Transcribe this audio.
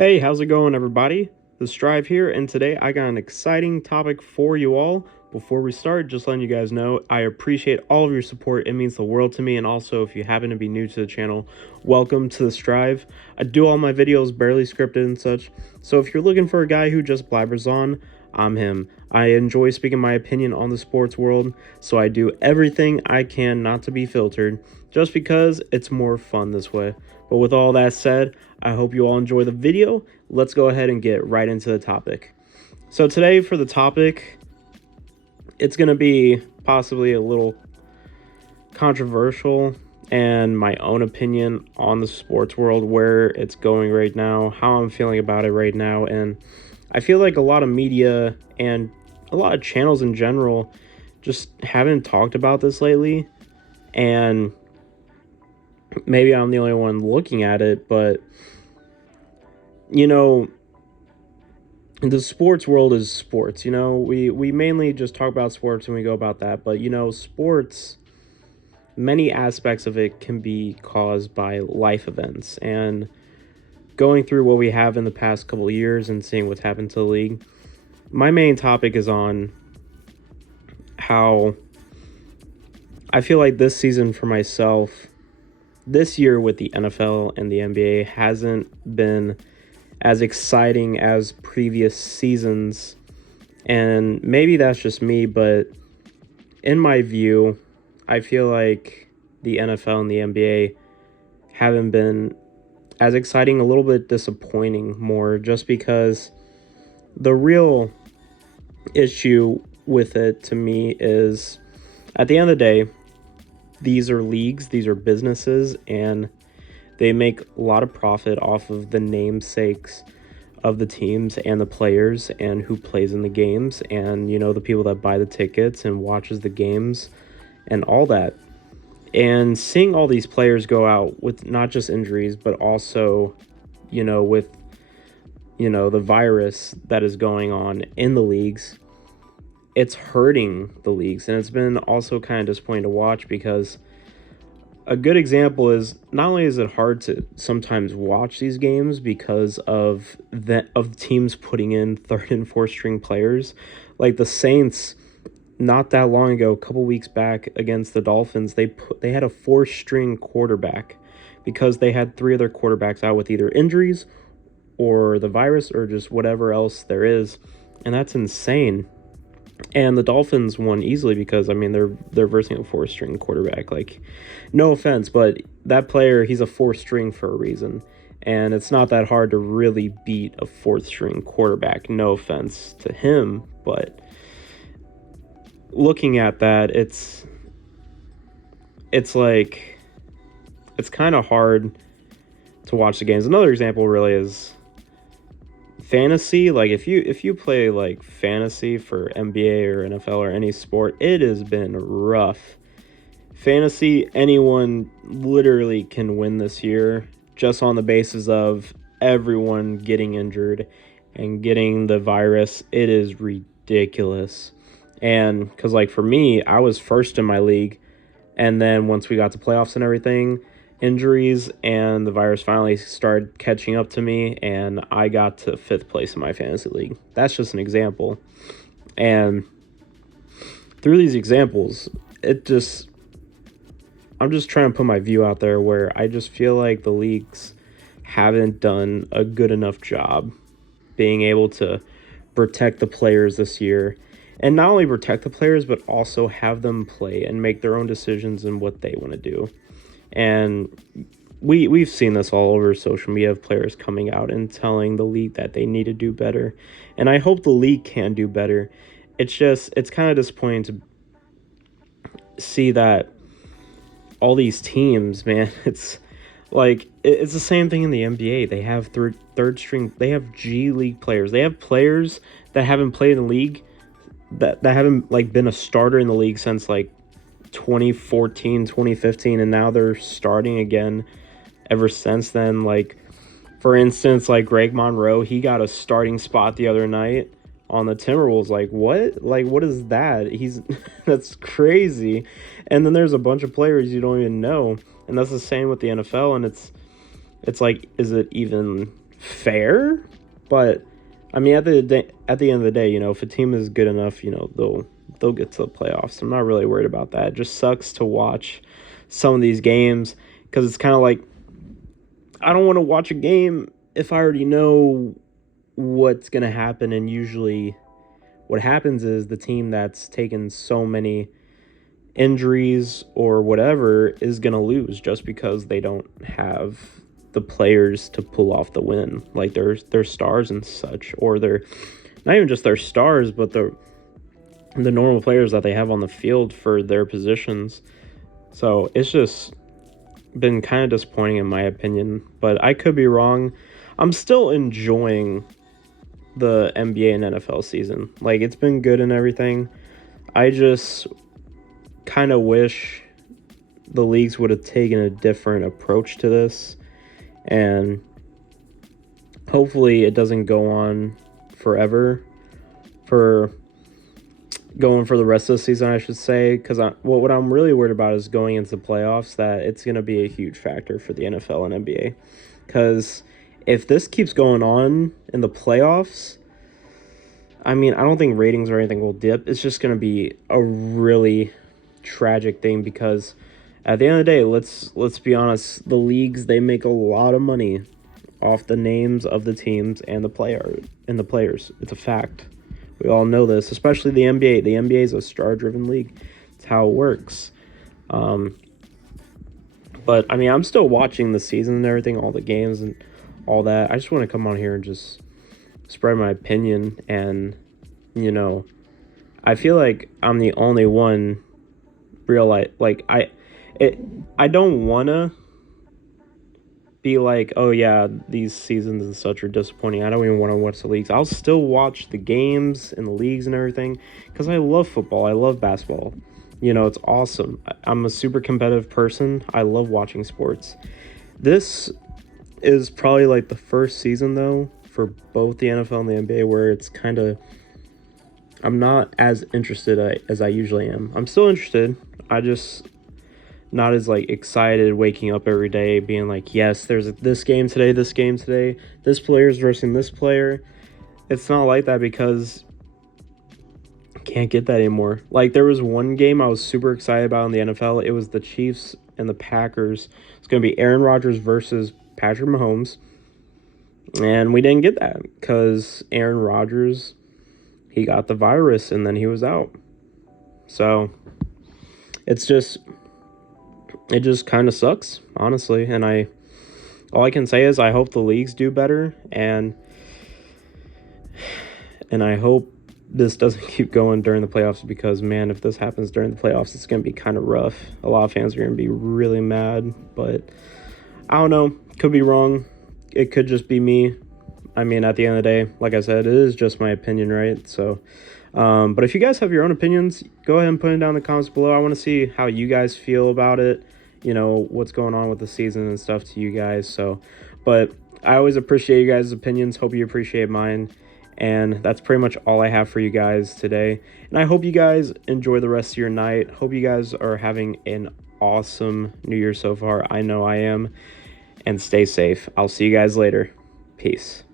Hey, how's it going, everybody? The Strive here, and today I got an exciting topic for you all. Before we start, just letting you guys know, I appreciate all of your support. It means the world to me, and also, if you happen to be new to the channel, welcome to the Strive. I do all my videos barely scripted and such, so if you're looking for a guy who just blabbers on, I'm him. I enjoy speaking my opinion on the sports world, so I do everything I can not to be filtered, just because it's more fun this way. But with all that said, I hope you all enjoy the video. Let's go ahead and get right into the topic. So today for the topic, it's going to be possibly a little controversial and my own opinion on the sports world, where it's going right now, how I'm feeling about it right now. And I feel like a lot of media and a lot of channels in general just haven't talked about this lately. And maybe I'm the only one looking at it, but the sports world is sports. We mainly just talk about sports and we go about that, but sports, many aspects of it can be caused by life events. And going through what we have in the past couple of years and seeing what's happened to the league, my main topic is on how I feel like this season for myself, this year with the NFL and the NBA, hasn't been as exciting as previous seasons. And maybe that's just me, but in my view, I feel like the NFL and the NBA haven't been as exciting, a little bit disappointing more, just because the real issue with it to me is, at the end of the day, these are leagues, these are businesses, and they make a lot of profit off of the namesakes of the teams and the players and who plays in the games, and the people that buy the tickets and watches the games and all that. And seeing all these players go out with not just injuries, but also with the virus that is going on in the leagues, it's hurting the leagues. And it's been also kind of disappointing to watch, because a good example is, not only is it hard to sometimes watch these games because of teams putting in third and fourth string players, like the Saints not that long ago, a couple weeks back against the Dolphins, they had a fourth string quarterback because they had three other quarterbacks out with either injuries or the virus or just whatever else there is, and that's insane. And the Dolphins won easily because, they're versing a fourth-string quarterback. Like, no offense, but that player, he's a fourth-string for a reason. And it's not that hard to really beat a fourth-string quarterback. No offense to him, but looking at that, it's like, it's kind of hard to watch the games. Another example really is fantasy. Like, if you play like fantasy for NBA or NFL or any sport, it has been rough. Fantasy, anyone literally can win this year, just on the basis of everyone getting injured and getting the virus. It is ridiculous. And because, like, for me, I was first in my league, and then once we got to playoffs and everything, injuries and the virus finally started catching up to me, and I got to 5th place in my fantasy league. That's just an example. And through these examples, I'm just trying to put my view out there, where I just feel like the leagues haven't done a good enough job being able to protect the players this year. And not only protect the players, but also have them play and make their own decisions in what they want to do. And we've seen this all over social media, of players coming out and telling the league that they need to do better. And I hope the league can do better. It's kind of disappointing to see that all these teams, man, it's like, it's the same thing in the NBA. They have third string, they have G League players. They have players that haven't played in the league, that haven't like been a starter in the league since like 2014, 2015, and now they're starting again ever since then. Like, for instance, like Greg Monroe, he got a starting spot the other night on the Timberwolves. Like, what? Like, what is that? That's crazy. And then there's a bunch of players you don't even know. And that's the same with the NFL. And it's like, is it even fair, but I mean, at the end of the day, if a team is good enough, they'll get to the playoffs. I'm not really worried about that. It just sucks to watch some of these games because it's kind of like I don't want to watch a game if I already know what's going to happen. And usually what happens is the team that's taken so many injuries or whatever is going to lose just because they don't have the players to pull off the win, like their stars and such, or they're not even just their stars, but the normal players that they have on the field for their positions. So it's just been kind of disappointing in my opinion, but I could be wrong. I'm still enjoying the NBA and NFL season. Like, it's been good and everything. I just kind of wish the leagues would have taken a different approach to this, and hopefully it doesn't go on forever for the rest of the season, I should say, because what I'm really worried about is going into the playoffs, that it's going to be a huge factor for the NFL and NBA, because if this keeps going on in the playoffs, I mean, I don't think ratings or anything will dip. It's just going to be a really tragic thing, because at the end of the day, let's be honest, the leagues, they make a lot of money off the names of the teams and the players. It's a fact. We all know this, especially the NBA. The NBA is a star-driven league. It's how it works. But I mean, I'm still watching the season and everything, all the games and all that. I just want to come on here and just spread my opinion, and I feel like I'm the only one I don't want to be like, oh yeah, these seasons and such are disappointing. I don't even want to watch the leagues. I'll still watch the games and the leagues and everything because I love football. I love basketball. It's awesome. I'm a super competitive person. I love watching sports. This is probably like the first season though for both the NFL and the NBA where it's kind of, I'm not as interested as I usually am. I'm still interested. I just not as like excited waking up every day being like, yes, there's this game today, this player's versus this player. It's not like that because I can't get that anymore. Like, there was one game I was super excited about in the NFL. It was the Chiefs and the Packers. It's going to be Aaron Rodgers versus Patrick Mahomes. And we didn't get that because Aaron Rodgers, he got the virus and then he was out. So it just kind of sucks, honestly. And all I can say is I hope the leagues do better, and I hope this doesn't keep going during the playoffs, because man, if this happens during the playoffs, it's going to be kind of rough. A lot of fans are going to be really mad, but I don't know. Could be wrong. It could just be me. I mean, at the end of the day, like I said, it is just my opinion, right? So, but if you guys have your own opinions, go ahead and put them down in the comments below. I want to see how you guys feel about it. What's going on with the season and stuff to you guys. So, but I always appreciate you guys' opinions. Hope you appreciate mine. And that's pretty much all I have for you guys today. And I hope you guys enjoy the rest of your night. Hope you guys are having an awesome New Year so far. I know I am. And stay safe. I'll see you guys later. Peace.